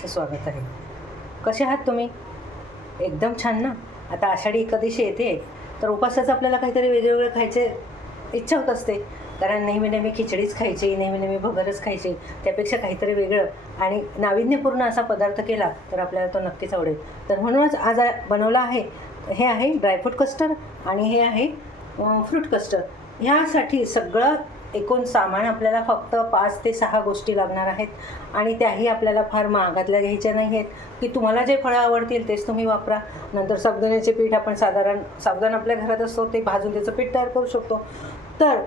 सगळ्यांचं स्वागत आहे. कसे आहात तुम्ही? एकदम छान ना? आता आषाढी एकादशी येते तर उपासाचं आपल्याला काहीतरी वेगवेगळं खायचे इच्छा होत असते. कारण नेहमी नेहमी खिचडीच खायची नेहमी नेहमी भगरच खायची त्यापेक्षा काहीतरी वेगळं आणि नाविन्यपूर्ण असा पदार्थ केला तर आपल्याला तो नक्कीच आवडेल. तर म्हणूनच आज बनवला आहे हे आहे ड्रायफ्रूट कस्टर्ड आणि हे आहे फ्रूट कस्टर्ड ह्यासाठी सगळं एकूण सामान आपल्याला फक्त पाच ते सहा गोष्टी लागणार आहेत. आणि त्याही आपल्याला फार महागातल्या घ्यायच्या नाही आहेत. की तुम्हाला जे फळं आवडतील तेच तुम्ही वापरा. नंतर साबुदाण्याचे पीठ आपण साधारण साबुदाणा आपल्या घरात असतो ते भाजून त्याचं पीठ तयार करू शकतो. तर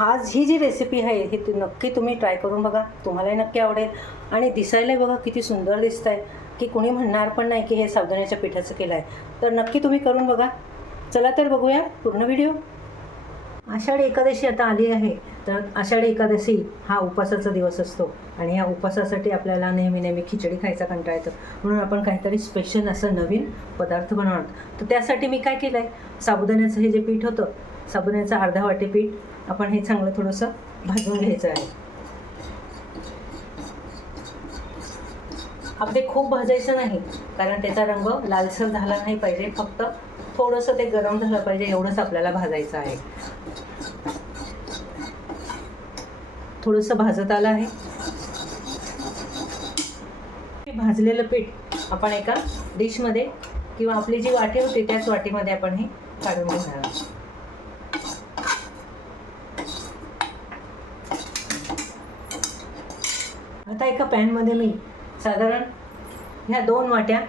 आज ही जी रेसिपी आहे ही तु- नक्की तुम्ही ट्राय करून बघा. तुम्हालाही नक्की आवडेल. आणि दिसायलाही बघा किती सुंदर दिसत आहे की कुणी म्हणणार पण नाही की हे साबुदाण्याच्या पिठाचं केलं आहे तर नक्की तुम्ही करून बघा. चला तर बघूया पूर्ण व्हिडिओ आषाढी एकादशी आता आली आहे तर आषाढी एकादशी हा उपवासाचा दिवस असतो. आणि या उपवासासाठी आपल्याला नेहमी नेहमी खिचडी खायचा कंटाळा येतो. म्हणून आपण काहीतरी स्पेशल असं नवीन पदार्थ बनवणार. तर त्यासाठी मी काय केलं आहे साबुदाण्याचं हे जे पीठ होतं साबुदाण्याचं अर्धा वाटे पीठ आपण हे चांगलं थोडंसं भाजून घ्यायचं आहे. अगदी खूप भाजायचं नाही कारण त्याचा रंग लालसर झाला नाही पाहिजे फक्त थोडंसं ते गरम झालं पाहिजे एवढंच आपल्याला भाजायचं आहे. थोडंसं भाजत आलं आहे. हे भाजलेलं पीठ आपण एका डिशमध्ये किंवा आपली जी वाटी होती त्याच वाटीमध्ये आपण हे काढून घेणार आहोत. आता एका पॅनमध्ये मी साधारण ह्या दोन वाट्या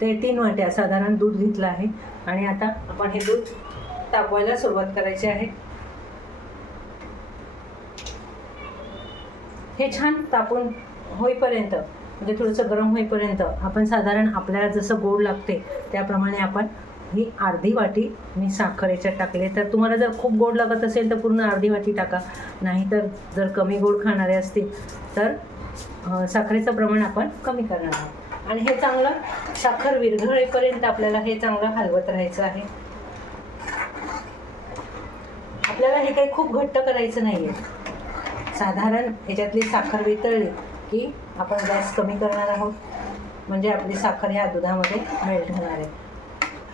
ते तीन वाट्या साधारण दूध घेतलं आहे. आणि आता आपण हे दूध तापवायला सुरुवात करायची आहे. हे छान तापून होईपर्यंत म्हणजे थोडंसं गरम होईपर्यंत आपण साधारण आपल्याला जसं गोड लागते त्याप्रमाणे आपण ही अर्धी वाटी मी साखर याच्यात टाकले तर तुम्हाला जर खूप गोड लागत असेल तर पूर्ण अर्धी वाटी टाका. नाहीतर जर कमी गोड खाणारे असतील तर साखरेचं प्रमाण आपण कमी करणार आहोत. आणि हे चांगलं साखर विरघळेपर्यंत आपल्याला हे चांगलं हलवत राहायचं आहे. आपल्याला हे काही खूप घट्ट करायचं नाही आहे साधारण ह्याच्यातली साखर वितळली की आपण गॅस कमी करणार आहोत. म्हणजे आपली साखर ह्या दुधामध्ये मेल्ट होणार आहे.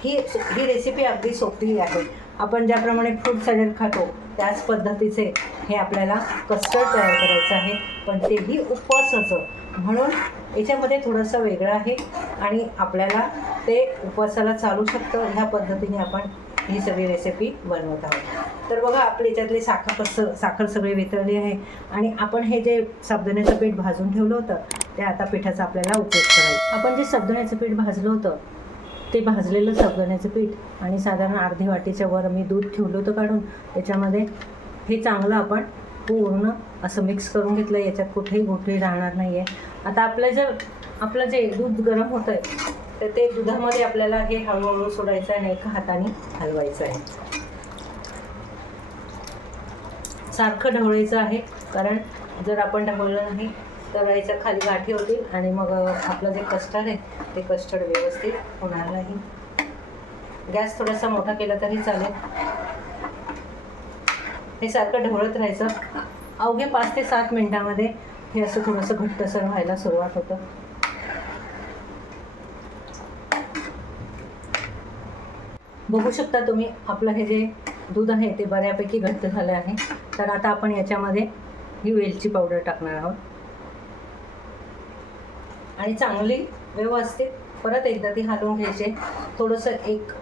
ही ही रेसिपी अगदी सोपी आहे. आपण ज्याप्रमाणे फ्रूट सॅलड खातो त्याच पद्धतीचे हे आपल्याला कस्टर्ड तयार करायचं आहे. पण तेही उपवासाचं. म्हणून याच्यामध्ये थोडंसं वेगळं आहे आणि आपल्याला ते उपवासाला चालू शकतं. ह्या पद्धतीने आपण ही सगळी रेसिपी बनवत आहोत. तर बघा आपले याच्यातले साखर कसं साखर सगळी वितळली आहे. आणि आपण हे जे साबुदाण्याचं पीठ भाजून ठेवलं होतं ते आता पिठाचा आपल्याला उपयोग करायचा आपण जे साबुदाण्याचं पीठ भाजलं होतं ते भाजलेलं साबुदाण्याचं पीठ आणि साधारण अर्धी वाटीच्या वर मी दूध ठेवलं होतं काढून. त्याच्यामध्ये हे चांगलं आपण पूर्ण असं मिक्स करून घेतलं. याच्यात कुठेही गोठळी राहणार नाही आहे आता आपलं जर आपलं जे दूध गरम होतं आहे तर ते दुधामध्ये आपल्याला हे हळूहळू सोडायचं आहे आणि एका हाताने हलवायचं आहे. सारखं ढवळायचं आहे कारण जर आपण ढवळलं नाही तर खाली गाठी होतील आणि मग आपलं जे कस्टर्ड आहे ते कस्टर्ड व्यवस्थित होणार नाही. गॅस थोडासा मोठा केला तरी चालेल. हे सारखं ढवळत राहायचं. अवघे पाच ते सात मिनिटामध्ये हे असं थोडंसं घट्टसर व्हायला सुरुवात होतं. बघू शकता तुम्ही आपलं हे जे दूध आहे ते बऱ्यापैकी घट्ट झालं आहे. तर आता आपण याच्यामध्ये ही वेलची पावडर टाकणार आहोत. आणि चांगली व्यवस्थित परत एकदा ती हलवून घ्यायची. थोडंसं एक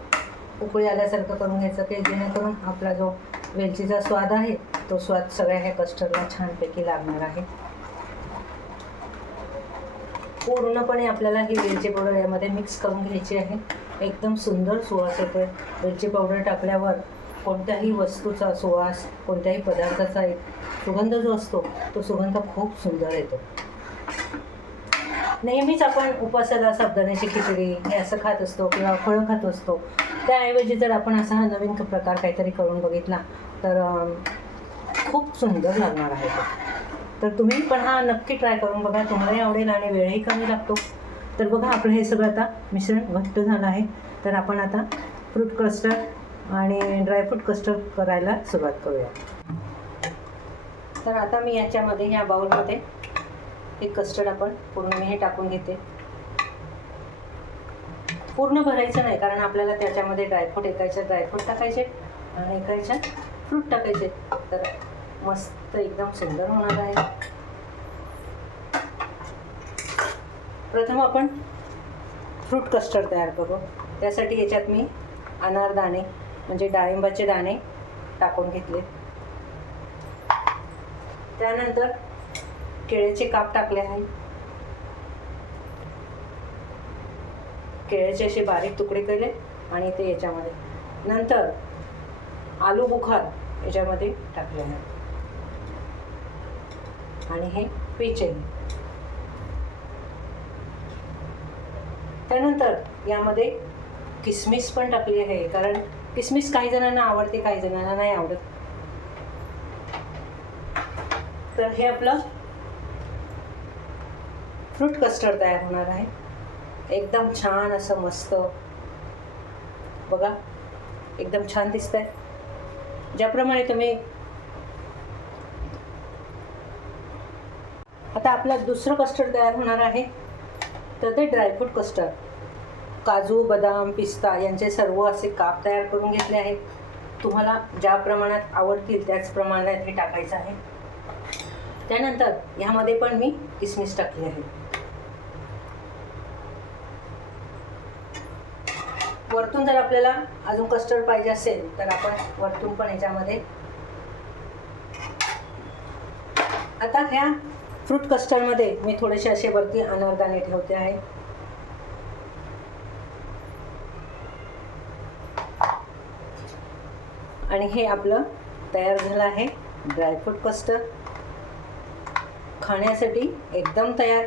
उकळी आल्यासारखं करून घ्यायचं की जेणेकरून आपला जो वेलचीचा स्वाद आहे तो स्वाद सगळ्या ह्या कस्टर्डला छानपैकी लागणार आहे. पूर्णपणे आपल्याला ही वेलची पावडर यामध्ये मिक्स करून घ्यायची आहे. एकदम सुंदर सुवास येतोय. वेलची पावडर टाकल्यावर कोणत्याही वस्तूचा सुवास कोणत्याही पदार्थाचा एक सुगंध जो असतो तो सुगंध खूप सुंदर येतो. नेहमीच आपण उपासाला साबदाण्याची खिचडी हे असं खात असतो किंवा फळं खात असतो. त्याऐवजी जर आपण असा नवीन प्रकार काहीतरी करून बघितला तर खूप सुंदर लागणार आहे तर तुम्ही पण हा नक्की ट्राय करून बघा. तुम्हालाही आवडेल आणि वेळही कमी लागतो. तर बघा आपलं हे सगळं आता मिश्रण घट्ट झालं आहे. तर आपण आता फ्रूट कस्टर्ड आणि ड्रायफ्रूट कस्टर्ड करायला सुरुवात करूया. तर आता मी याच्यामध्ये ह्या बाउलमध्ये हे कस्टर्ड आपण पूर्ण मी हे टाकून घेते. पूर्ण भरायचं नाही कारण आपल्याला त्याच्यामध्ये ड्रायफ्रूट एकायचे ड्रायफ्रूट टाकायचे आणि एकायच्या फ्रूट टाकायचे. तर मस्त एकदम सुंदर होणार आहे. प्रथम आपण फ्रूट कस्टर्ड तयार करू. त्यासाठी याच्यात मी अनारदाणे म्हणजे डाळिंबाचे दाणे टाकून घेतले. त्यानंतर केळ्याचे काप टाकले आहे. केळ्याचे असे बारीक तुकडे केले आणि ते याच्यामध्ये नंतर आलू बुखार याच्यामध्ये टाकले आहे. आणि हे पेचे त्यानंतर यामध्ये किसमिस पण टाकली आहे कारण किसमिस काही जणांना आवडते काही जणांना नाही आवडत. तर हे आपलं फ्रूट कस्टर्ड तयार होणार आहे. एकदम छान असं मस्त. बघा एकदम छान दिसत आहे ज्याप्रमाणे तुम्ही आता आपला दुसरं कस्टर्ड तयार होणार आहे तर ते ड्रायफ्रूट कस्टर्ड. काजू बदाम पिस्ता यांचे सर्व असे काप तयार करून घेतले आहेत. तुम्हाला ज्या प्रमाणात आवडतील त्याच प्रमाणात हे टाकायचं आहे. त्यानंतर ह्यामध्ये पण मी किसमिस टाकली आहे. वरतून जर आपल्याला अजून कस्टर्ड पाहिजे असेल तर आपण वरतून पण याच्यामध्ये आता ह्या फ्रूट कस्टर्डमध्ये मी थोडेसे असे वरती अनारदाणे ठेवते आहे. आणि हे आपलं तयार झालं आहे ड्रायफ्रूट कस्टर्ड खाण्यासाठी एकदम तयार.